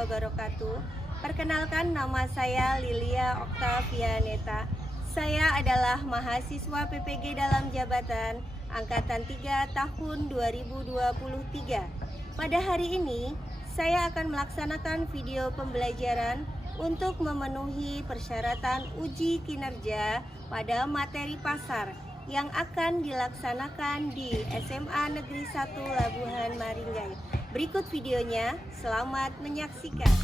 wabarakatuh. Perkenalkan, nama saya Lilia Oktavianeta. Saya adalah mahasiswa PPG dalam jabatan Angkatan 3 tahun 2023. Pada hari ini, saya akan melaksanakan video pembelajaran untuk memenuhi persyaratan uji kinerja pada materi pasar yang akan dilaksanakan di SMA Negeri 1 Labuhan Maringgai. Berikut videonya, selamat menyaksikan.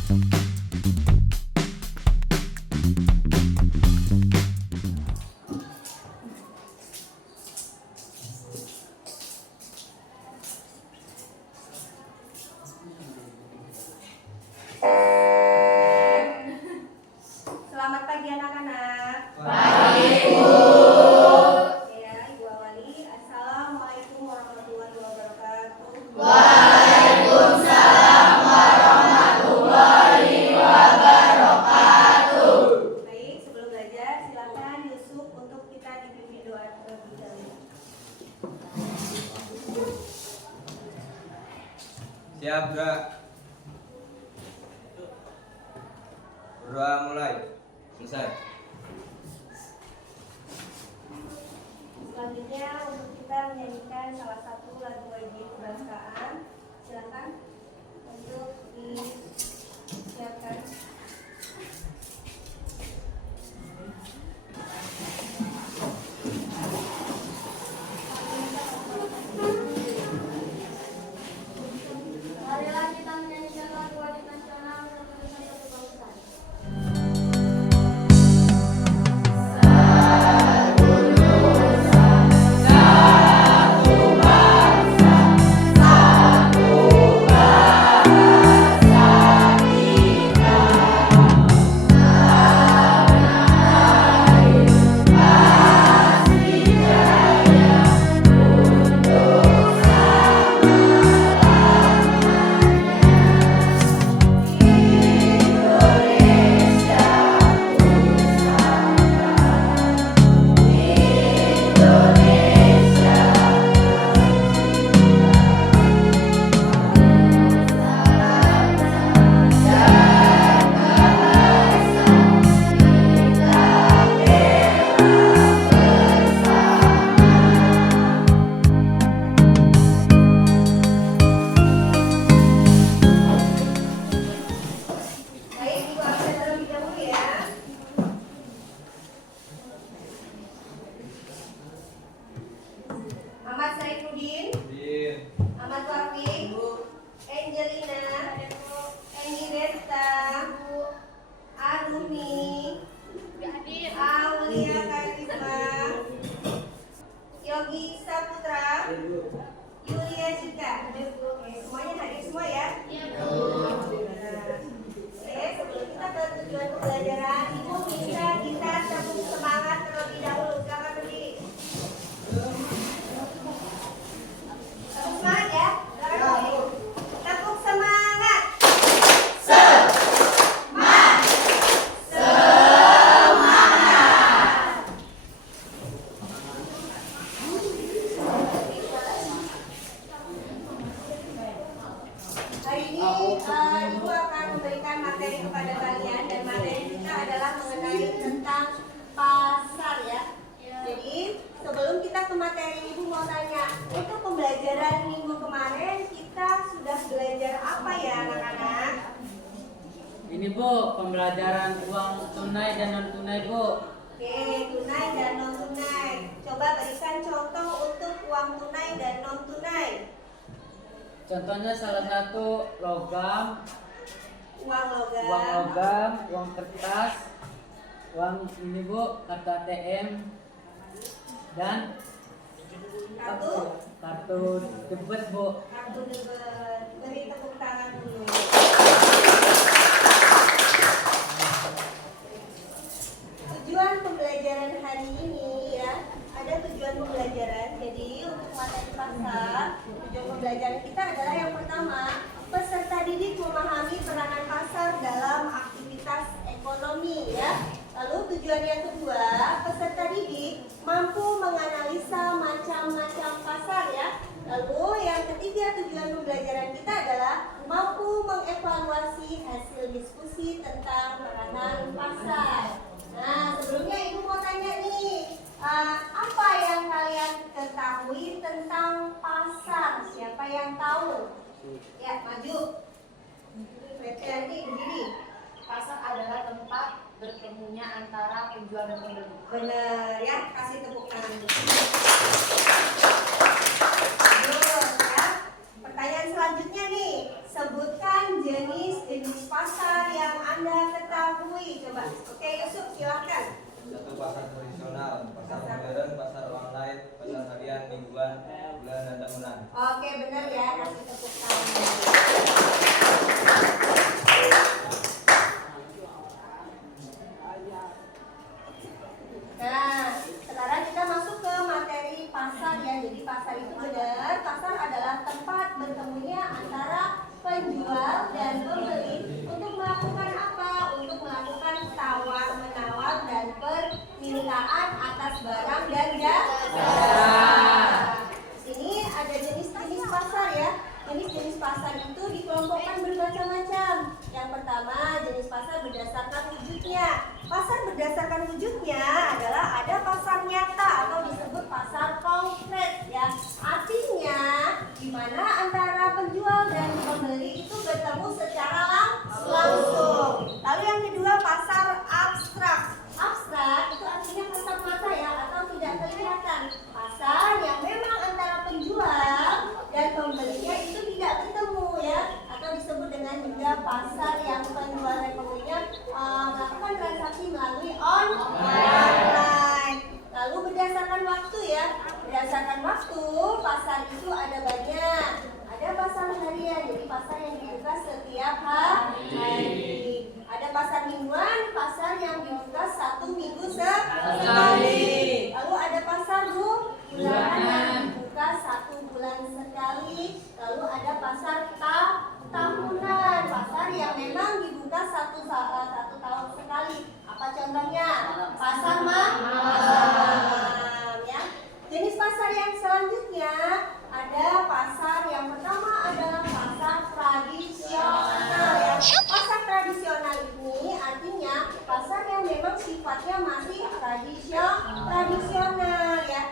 Selamat pagi anak-anak. Pagi, Bu. Ya, Ibu Awali. Assalamualaikum warahmatullahi wabarakatuh. Waalaikumsalam warahmatullahi wabarakatuh. Baik, sebelum belajar silakan Yusuf untuk kita dipimpin doa terlebih dahulu. Siap, gerak. Berdoa mulai. Selesai. Selanjutnya untuk kita menyanyikan salah satu lagu wajib kebangsaan. Silakan untuk disiapkan. Marilah kita menyanyikan lagu wajib nasional Indonesia Satu Bangsa. Baik, Ibu absen terlebih dahulu ya. Ahmad Saifuddin, Ahmad Taufik, Angelina, Eni Desta, Arumi, Aulia Karisma, Yogi Saputra, Yulia Cika. Oke, semuanya hadir semua ya? Oke, sebelum kita ke tujuan pembelajaran, Ibu bisa kita tepuk semangat terlebih dahulu. Silakan berdiri. Tepuk semangat ya. Silakan berdiri. Tepuk semangat. Hari ini Ibu akan memberikan materi kepada kalian dan materi kita adalah mengenai tentang pasar ya. Jadi sebelum kita ke materi, Ibu mau tanya, untuk pembelajaran minggu kemarin kita sudah belajar apa ya anak-anak? Ini Bu, pembelajaran uang tunai dan non tunai Bu. Oke, tunai dan non tunai. Coba berikan contoh untuk uang tunai dan non tunai. Contohnya salah satu logam, Uang logam. uang kertas, uang ini Bu, kartu ATM, dan kartu debit Bu. Kartu debit. Beri tepuk tangan dulu. Tujuan pembelajaran hari ini ya, ada tujuan pembelajaran. Jadi untuk materi pasar, tujuan pembelajaran kita adalah yang pertama, peserta didik memahami peranan pasar dalam aktivitas ekonomi ya. Lalu tujuan yang kedua, peserta didik mampu menganalisa macam-macam pasar ya. Lalu yang ketiga, tujuan pembelajaran kita adalah mampu mengevaluasi hasil tentang peranan pasar. Nah, sebelumnya Ibu mau tanya nih, apa yang kalian ketahui tentang pasar? Siapa yang tahu? Ya, maju. Nanti berdiri. Pasar adalah tempat bertemunya antara penjual dan pembeli. Bener ya, kasih tepuk tangan. Terus ya, pertanyaan selanjutnya nih, sebutkan jenis-jenis pasar yang Anda ketahui. Coba, oke Yusuf silahkan. Satu pasar tradisional, pasar modern, pasar online, pasar harian, mingguan, bulan dan tahunan. Oke benar ya, kasih tepuk tangan. Nah, sekarang kita masuk ke materi pasar ya. Jadi pasar itu benar, pasar adalah tempat bertemunya antara penjual dan pembeli untuk melakukan apa? Untuk melakukan tawar menawar dan permintaan atas barang dan jasa. Di sini ada jenis-jenis pasar ya. Jenis-jenis pasar itu dikelompokkan bermacam-macam. Yang pertama, jenis pasar berdasarkan wujudnya. Pasar berdasarkan wujudnya adalah ada pasar nyata atau disebut pasar konkret ya. Artinya di mana antara penjual dan pembeli itu bertemu secara langsung. Lalu yang kedua, pasar abstrak. Abstrak itu artinya kasat mata ya, atau tidak kelihatan. Pasar yang memang antara penjual dan pembelinya itu tidak bertemu ya, atau disebut dengan juga pasar yang penjual dan pembelinya melakukan transaksi melalui online. Lalu berdasarkan waktu ya, berdasarkan waktu pasar itu ada banyak. Ada pasar harian, jadi pasar yang dibuka setiap hari. Ada pasar mingguan, pasar yang dibuka 1 minggu sekali. Lalu ada pasar bulanan yang dibuka 1 bulan sekali. Lalu ada pasar tahunan, pasar yang memang dibuka satu tahun sekali. Apa contohnya? Pasar malam ya. Jenis pasar yang selanjutnya ada pasar yang pertama adalah pasar tradisional ya. Pasar tradisional ini artinya pasar yang memang sifatnya masih tradisional ya.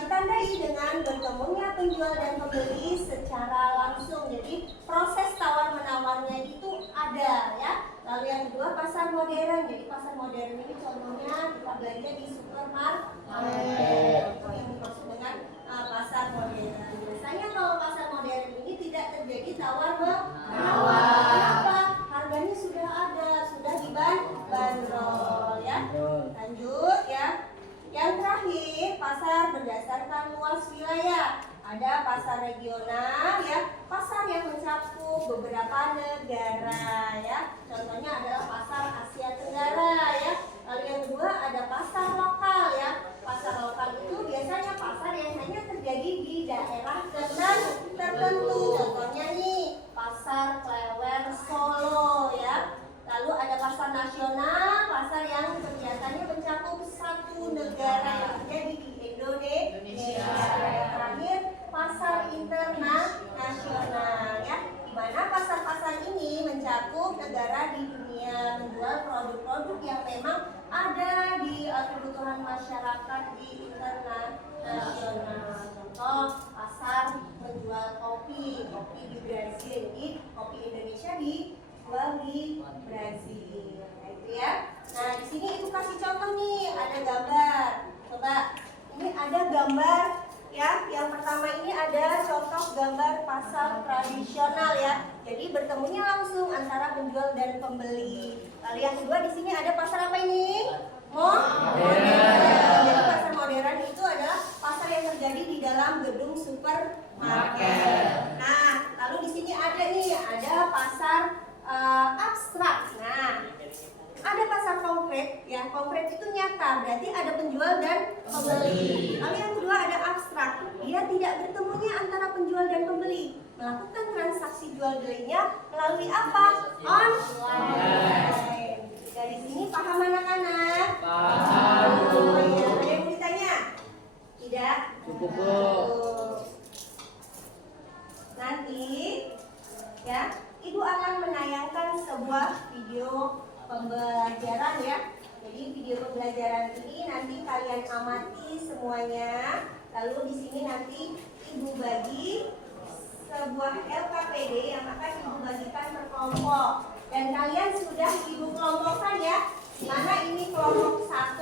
Ditandai dengan bertemunya penjual dan pembeli secara langsung. Jadi proses tawar menawarnya itu ada ya. Lalu yang kedua pasar modern. Jadi pasar modern ini contohnya kita belanja di supermarket. Itu yang dimaksud dengan pasar modern. Biasanya kalau pasar modern ini tidak terjadi tawar menawar. Kenapa? Harganya sudah ada, sudah dibanderol ya. Lanjut ya. Yang terakhir, pasar berdasarkan luas wilayah. Ada pasar regional ya, pasar yang mencakup beberapa negara ya. Contohnya adalah pasar Asia Tenggara ya. Lalu yang kedua ada pasar lokal ya. Pasar lokal itu biasanya pasar yang hanya terjadi di daerah tertentu. Contohnya nih, pasar Klewer Solo ya. Lalu ada pasar nasional, pasar yang kegiatannya mencakup satu negara yang terjadi di Indonesia. Yang terakhir, pasar internasional ya, di mana pasar-pasar ini mencakup negara di dunia, menjual produk-produk yang memang ada di kebutuhan masyarakat di internasional. Contoh, pasar menjual kopi di Brazil, jadi kopi Indonesia dijual di Brazil, gitu ya. Nah, di sini Ibu kasih contoh nih, ada gambar. Coba, ini ada gambar ya. Yang pertama ini ada contoh gambar pasar tradisional ya. Jadi bertemunya langsung antara penjual dan pembeli. Lalu yang kedua di sini ada pasar apa ini? Modern. Jadi pasar modern itu adalah pasar yang terjadi di dalam gedung supermarket. Nah, lalu di sini ada pasar abstrak. Nah, ada pasar konkret ya. Konkret itu nyata, berarti ada penjual dan pembeli. Lalu yang kedua ada abstrak, dia tidak bertemunya antara penjual dan pembeli, melakukan transaksi jual belinya melalui apa? Online. Dari sini paham anak-anak? Paham. Ya, ada yang mau ditanya? Tidak? Cukup, Bu. Nanti ya, Ibu akan menayangkan isi semuanya. Lalu di sini nanti Ibu bagi sebuah LKPD yang akan Ibu bagikan per kelompok. Dan kalian sudah Ibu kelompokkan ya. Mana ini kelompok 1,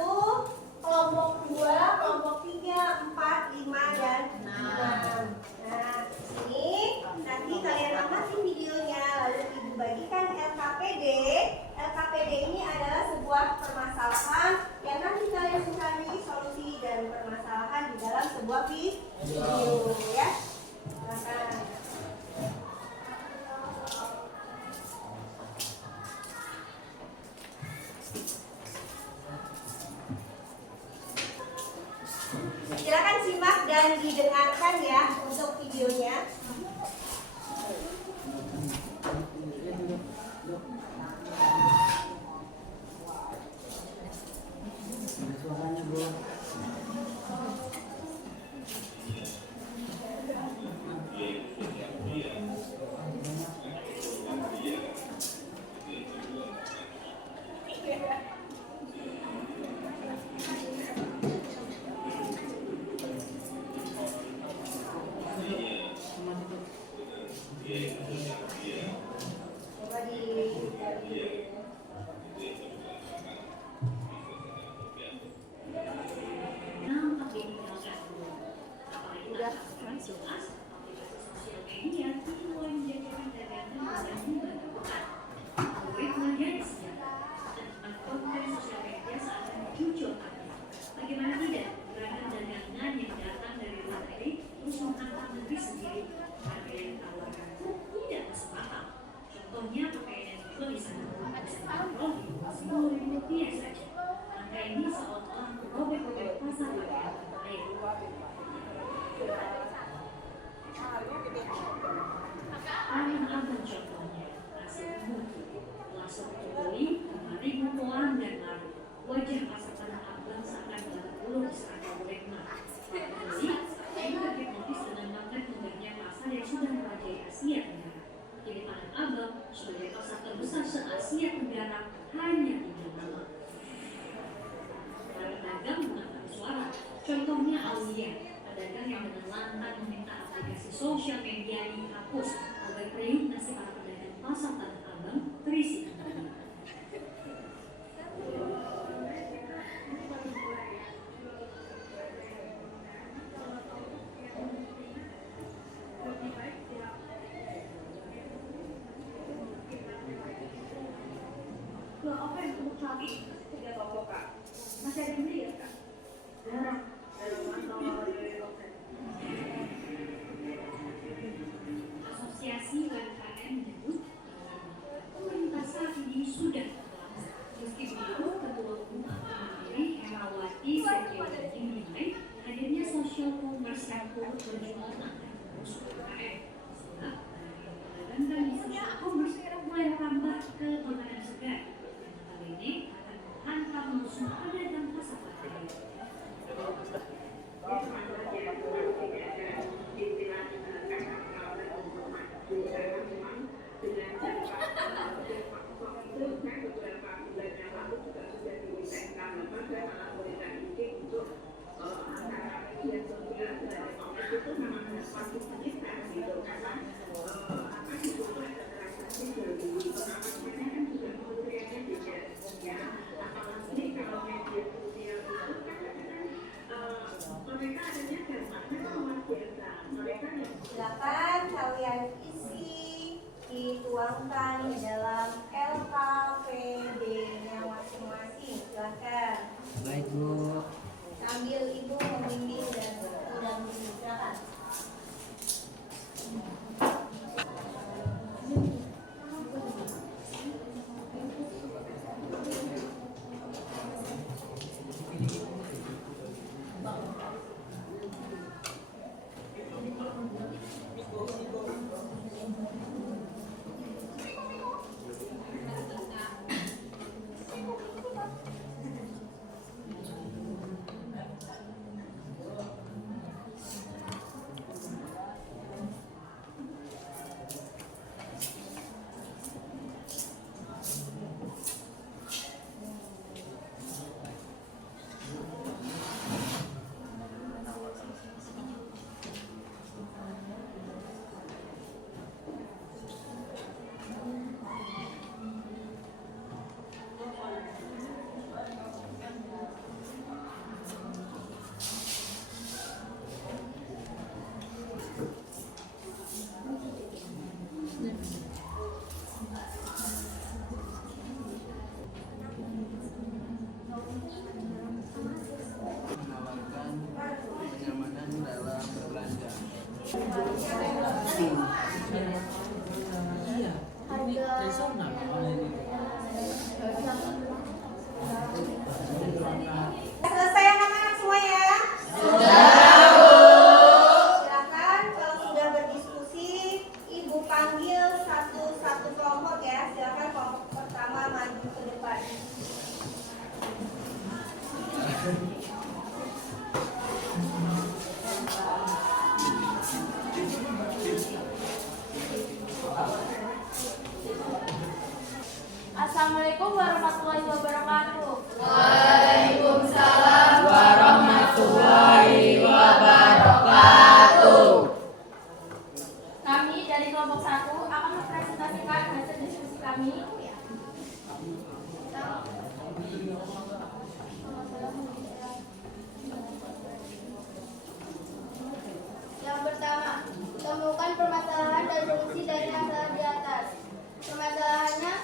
kelompok 2, kelompok 3, 4, 5, dan 6. Nah, ini nanti kalian amati videonya, lalu Ibu bagikan LKPD. LKPD ini adalah sebuah permasalahan yang nanti kalian cari solusi dan permasalahan di dalam sebuah video ya. Silakan. Silakan simak dan didengarkan ya untuk videonya. Suaranya Bu. Coba di udah masuk. Bagaimana tidak beragam dagangan yang datang dari luar negeri terus menghantam negeri sendiri. Harga yang ditawarkan pun tidak masuk akal. Contohnya pakaian yang dijual di sana Rp10.000 saja. Angka ini seolah-olah merobek-robek pasar pakaian tanah air. Tanah Abang contohnya, hasil mutu. Langsung beli 5.000 poang dan lalu wajah pasar Tanah Abang seakan berpuluh serangga legma. Jadi, saya kaget notis dengan magnet memberinya pasar yang sudah merajai Asia Tenggara. Jadi Tanah Abang sebagai pasar terbesar se-Asia Tenggara hanya 3 nama. Para pedagang mengangkat suara. Contohnya Aulia, pedagang yang dengan lantang meminta aplikasi sosial media dihapus agar periuk nasib para pedagang pasar Tanah Abang terisi kembali. Apa yang untuk saat ini? 3 toko Kak. Masih ada yang beli ya Kak? Jarang. Dari Asosiasi UMKM menyebut pemerintah saat ini sudah telah. Meski begitu, Ketua Umum Mandiri Herawati Setiawati menilai hadirnya social commerce yang turut berjualan akan terus UMKM. Sebab pedagang dan social commerce mulai merambah ke makanan segar. Hal ini akan menghantam musuh pedagang pasar pakaian. Silakan kalian isi, dituangkan di dalam LKPD-nya masing-masing. Silakan. Baik Bu. Sambil Ibu membimbing dan mendampingi. Silakan. Iya, ini tradisional online itu. Selesai anak-anak semua ya? Silakan kalau sudah berdiskusi, Ibu panggil satu-satu kelompok ya. Silakan kelompok pertama maju ke depan. Assalamualaikum warahmatullahi wabarakatuh. Warahmatullahi wabarakatuh. Kami dari kelompok 1 akan mempresentasikan hasil diskusi kami. Yang pertama, temukan permasalahan dan solusi dari masalah di atas. Permasalahannya,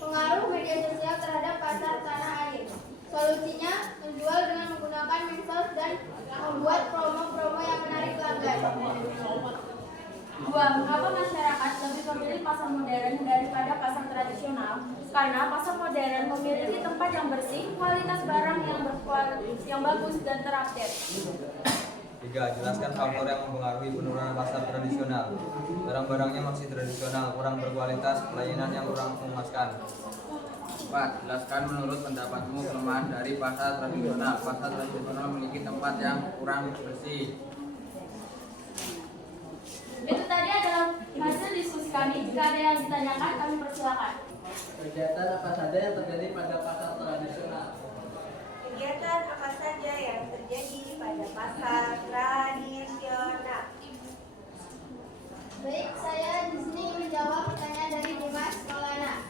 pengaruh media sosial terhadap pasar tanah air. Solusinya, menjual dengan menggunakan medsos dan membuat promo-promo yang menarik pelanggan. 2. Mengapa masyarakat lebih memilih pasar modern daripada pasar tradisional? Karena pasar modern memiliki tempat yang bersih, kualitas barang yang bagus dan terupdate. 3. Jelaskan faktor yang mempengaruhi penurunan pasar tradisional. Barang-barangnya masih tradisional, kurang berkualitas, pelayanan yang kurang memuaskan. 4. Jelaskan menurut pendapatmu kelemahan dari pasar tradisional. Pasar tradisional memiliki tempat yang kurang bersih. Itu tadi adalah hasil diskusi kami. Jika ada yang ditanyakan, kami persilakan. Kegiatan apa saja yang terjadi pada pasar tradisional? Kegiatan apa saja yang terjadi pada pasar tradisional? Baik, saya di sini ingin menjawab pertanyaan dari Dimas Maulana.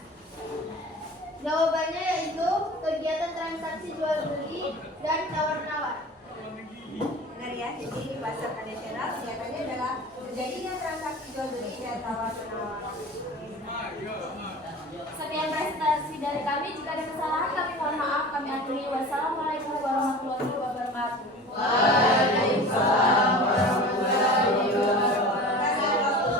Jawabannya yaitu kegiatan transaksi jual beli dan tawar-menawar. Benar ya, jadi di pasar tradisional kegiatannya adalah terjadinya transaksi jual beli dan tawar menawar. Sekian presentasi dari kami. Jika ada kesalahan, kami mohon maaf. Kami akhiri. Wassalamualaikum warahmatullahi wabarakatuh. Waalaikumsalam warahmatullahi wabarakatuh.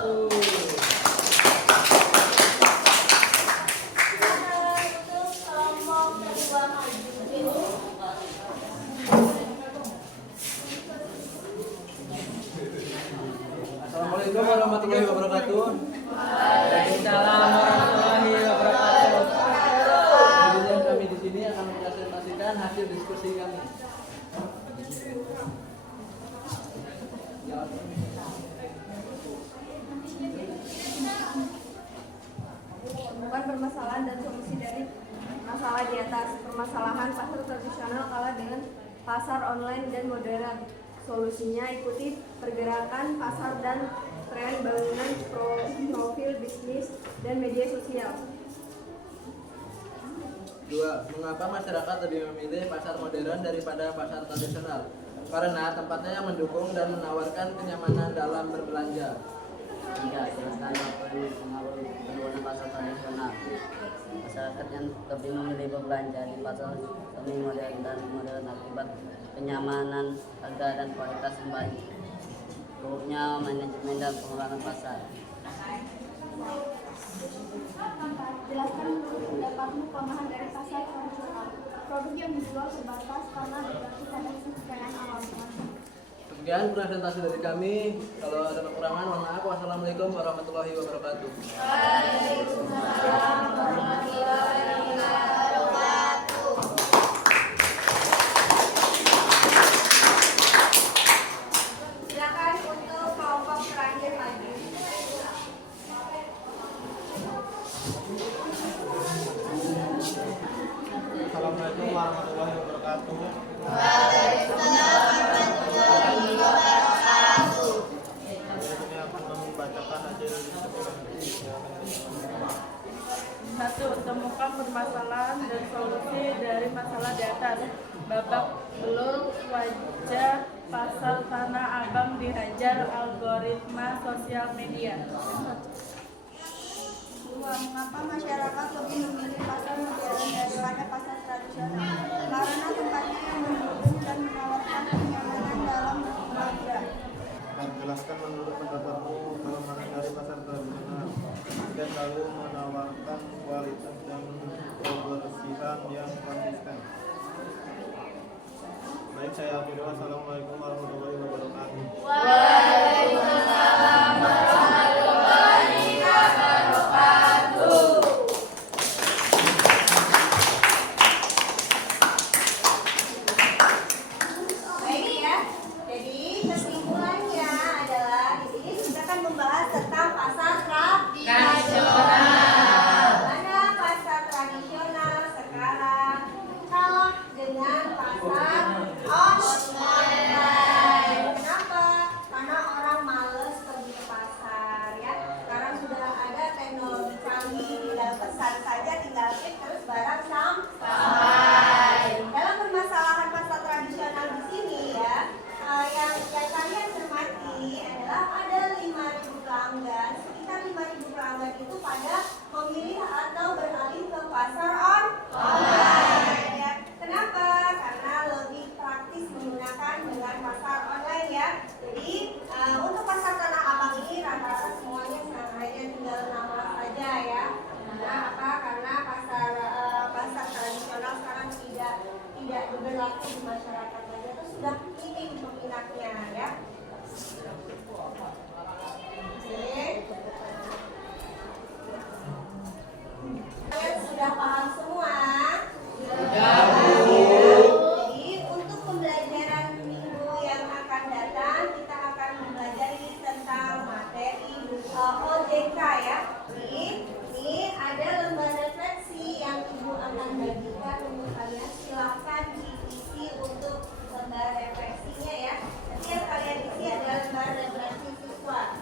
Untuk kelompok kedua maju. Assalamualaikum warahmatullahi wabarakatuh. Waalaikumsalam warahmatullahi wabarakatuh. Kemudian kami di sini akan mempresentasikan hasil diskusi kami. Bukan permasalahan dan solusi dari masalah di atas. Permasalahan pasar tradisional kalah dengan pasar online dan modern. Solusinya ikuti pergerakan pasar dan tren bangunan profil bisnis dan media sosial. 2. Mengapa masyarakat lebih memilih pasar modern daripada pasar tradisional? Karena tempatnya yang mendukung dan menawarkan kenyamanan dalam berbelanja. 3. Jelaskan faktor yang mempengaruhi penurunan pasar tradisional. Masyarakat yang lebih memilih berbelanja di pasar semi modern dan modern akibat kenyamanan, harga dan kualitas yang baik. Buruknya manajemen dan pengelolaan pasar. Jelaskan menurut pendapatmu kelemahan dari pasar tradisional. Produk yang dijual terbatas karena berbasis pada kesenjangan alam. Sekian presentasi dari kami. Kalau ada kekurangan, mohon maaf. Wassalamualaikum warahmatullahi wabarakatuh. Silakan untuk kelompok terakhir maju. Assalamualaikum warahmatullahi wabarakatuh. Ini akan membacakan hasil diskusi. 1. Temukan permasalahan dan solusi dari masalah di atas. Babak belur wajah pasar Tanah Abang dihajar algoritma sosial media. 2. Mengapa masyarakat lebih memilih pasar modern daripada pasar tradisional? Karena tempatnya yang mendukung dan menawarkan kenyamanan dalam berbelanja. Dan jelaskan menurut saya akhiri. Wassalamualaikum warahmatullahi wabarakatuh. Waalaikumsalam warahmatullahi wabarakatuh. Baik ya. Jadi kesimpulannya adalah di sini kita akan membahas tentang pasar tradisional. Mana pasar tradisional sekarang kalah dengan pasar online. Kenapa? Karena orang males pergi ke pasar ya. Sekarang sudah ada teknologi canggih, tinggal pesan saja, tinggal klik terus barang sampai. Dalam permasalahan pasar tradisional di sini ya, yang kalian cermati adalah ada 5.000 pelanggan, sekitar 5.000 pelanggan itu pada memilih atau beralih ke pasar online. Ya. Kenapa? Karena lebih praktis menggunakan dengan pasar online ya. Jadi untuk pasar Tanah Abang ini rata-rata semuanya hanya tinggal nama saja ya. Karena apa? Karena pasar tradisional sekarang tidak berlaku di masyarakat lagi, itu sudah minim peminatnya ya. Oke. Kalian sudah paham semua? Sudah. Jadi untuk pembelajaran minggu yang akan datang kita akan mempelajari tentang materi OJK ya. Ini ada lembar refleksi yang Ibu akan bagikan untuk kalian. Silahkan diisi untuk lembar refleksinya ya. Nanti yang kalian isi adalah lembar refleksi siswa.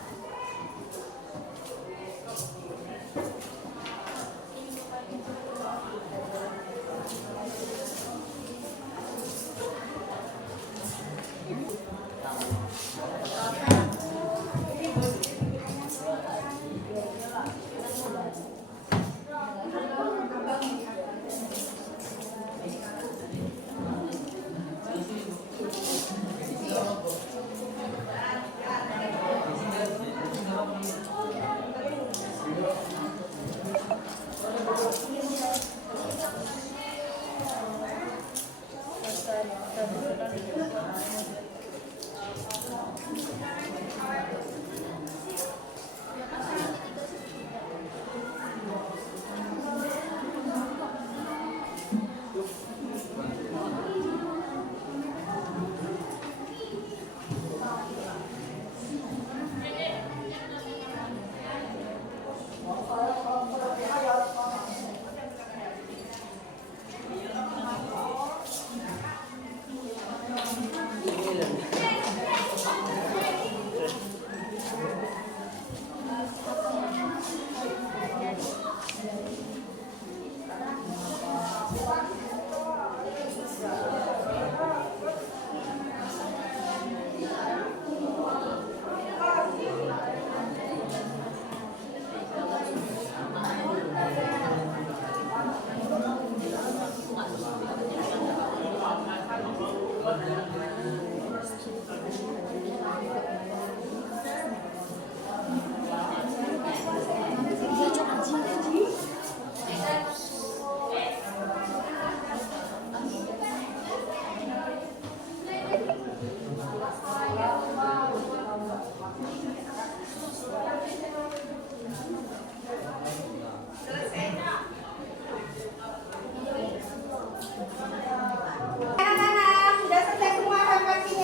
Anak-anak, sudah selesai semua refleksi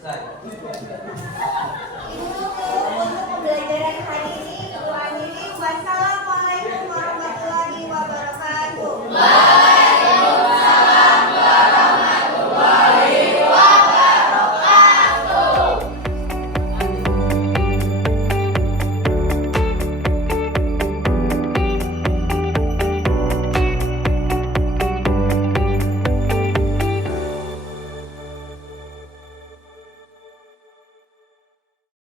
Selesai.